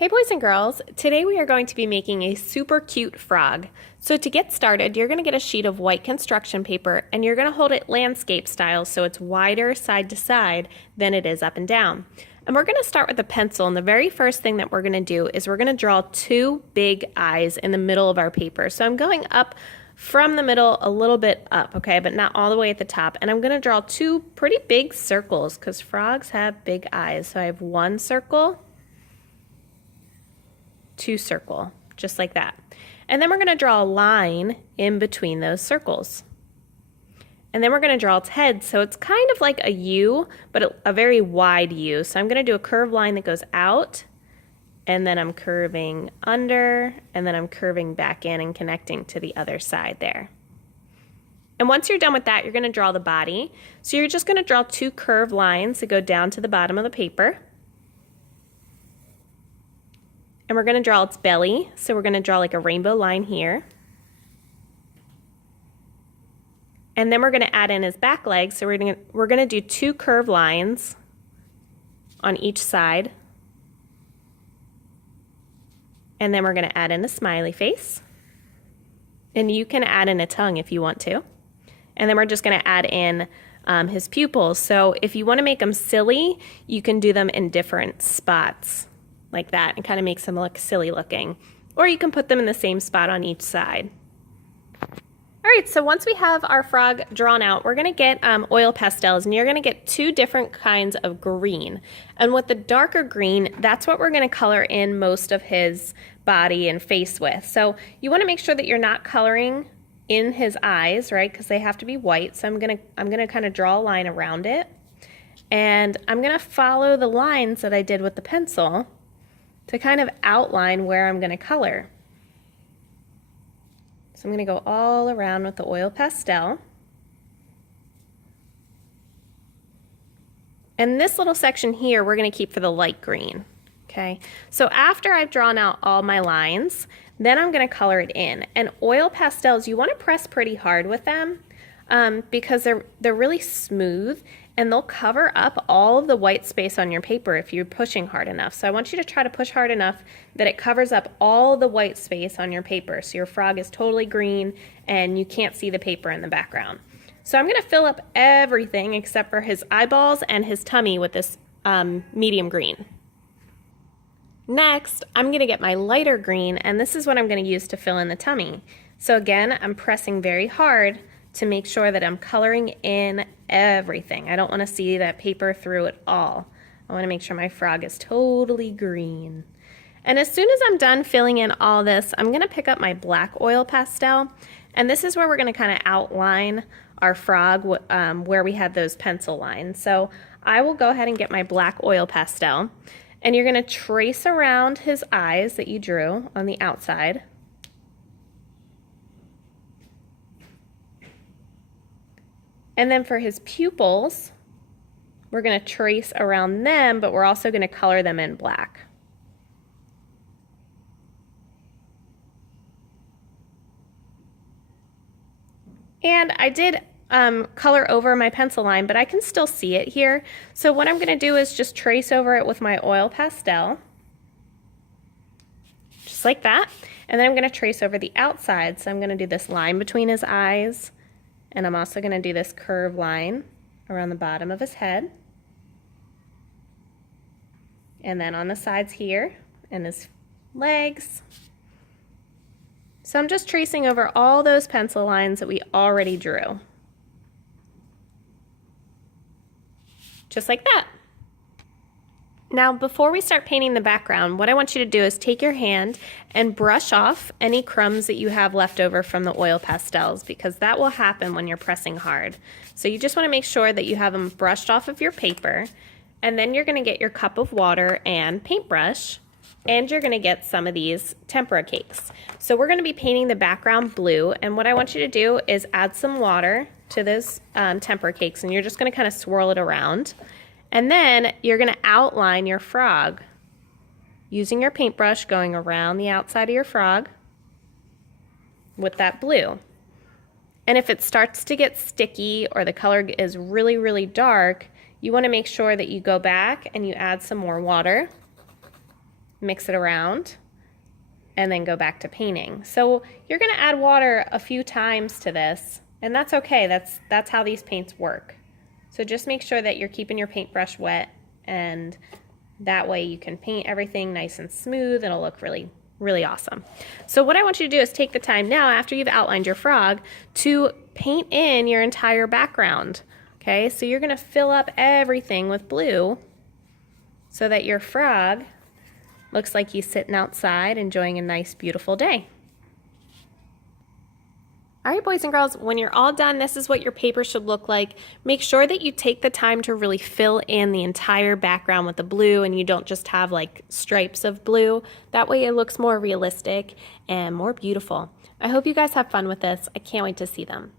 Hey boys and girls, today we are going to be making a super cute frog. So to get started, you're going to get a sheet of white construction paper and you're going to hold it landscape style so it's wider side to side than it is up and down. And we're going to start with a pencil, and the very first thing that we're going to do is we're going to draw two big eyes in the middle of our paper. So I'm going up from the middle a little bit up, okay, but not all the way at the top. And I'm going to draw two pretty big circles because frogs have big eyes. So I have one circle, two circle, just like that. And then we're going to draw a line in between those circles. And then we're going to draw its head, so it's kind of like a U, but a very wide U. So I'm going to do a curved line that goes out, and then I'm curving under, and then I'm curving back in and connecting to the other side there. And once you're done with that, you're going to draw the body. So you're just going to draw two curved lines that go down to the bottom of the paper. And we're going to draw its belly, so we're going to draw like a rainbow line here. And then we're going to add in his back legs, so we're going to do two curved lines on each side. And then we're going to add in a smiley face. And you can add in a tongue if you want to. And then we're just going to add in his pupils. So if you want to make them silly, you can do them in different spots, like that, and kind of makes them look silly looking. Or you can put them in the same spot on each side. All right, so once we have our frog drawn out, we're gonna get oil pastels, and you're gonna get two different kinds of green. And with the darker green, that's what we're gonna color in most of his body and face with. So you wanna make sure that you're not coloring in his eyes, right? Because they have to be white. So I'm gonna kind of draw a line around it. And I'm gonna follow the lines that I did with the pencil to kind of outline where I'm going to color. So I'm going to go all around with the oil pastel. And this little section here we're going to keep for the light green. Okay, so after I've drawn out all my lines, then I'm going to color it in. And oil pastels, you want to press pretty hard with them because they're really smooth, and they'll cover up all of the white space on your paper if you're pushing hard enough. So I want you to try to push hard enough that it covers up all the white space on your paper, so your frog is totally green and you can't see the paper in the background. So I'm going to fill up everything except for his eyeballs and his tummy with this medium green. Next, I'm going to get my lighter green, and this is what I'm going to use to fill in the tummy. So again, I'm pressing very hard to make sure that I'm coloring in everything. I don't want to see that paper through it all. I want to make sure my frog is totally green. And as soon as I'm done filling in all this, I'm going to pick up my black oil pastel, and this is where we're going to kind of outline our frog where we had those pencil lines. So I will go ahead and get my black oil pastel, and you're going to trace around his eyes that you drew on the outside. And then for his pupils, we're going to trace around them, but we're also going to color them in black. And I did color over my pencil line, but I can still see it here. So what I'm going to do is just trace over it with my oil pastel, just like that. And then I'm going to trace over the outside. So I'm going to do this line between his eyes. And I'm also going to do this curved line around the bottom of his head. And then on the sides here and his legs. So I'm just tracing over all those pencil lines that we already drew. Just like that. Now, before we start painting the background, what I want you to do is take your hand and brush off any crumbs that you have left over from the oil pastels, because that will happen when you're pressing hard. So you just want to make sure that you have them brushed off of your paper, and then you're going to get your cup of water and paintbrush, and you're going to get some of these tempera cakes. So we're going to be painting the background blue, and what I want you to do is add some water to those tempera cakes, and you're just going to kind of swirl it around. And then you're going to outline your frog using your paintbrush, going around the outside of your frog with that blue. And if it starts to get sticky or the color is really, really dark, you want to make sure that you go back and you add some more water mix it around, and then go back to painting. So you're gonna add water a few times to this, and that's okay. That's how these paints work. So just make sure that you're keeping your paintbrush wet, and that way you can paint everything nice and smooth. It'll look really, really awesome. So what I want you to do is take the time now, after you've outlined your frog, to paint in your entire background. Okay, so you're gonna fill up everything with blue so that your frog looks like he's sitting outside enjoying a nice, beautiful day. All right, boys and girls, when you're all done, this is what your paper should look like. Make sure that you take the time to really fill in the entire background with the blue and you don't just have like stripes of blue. That way it looks more realistic and more beautiful. I hope you guys have fun with this. I can't wait to see them.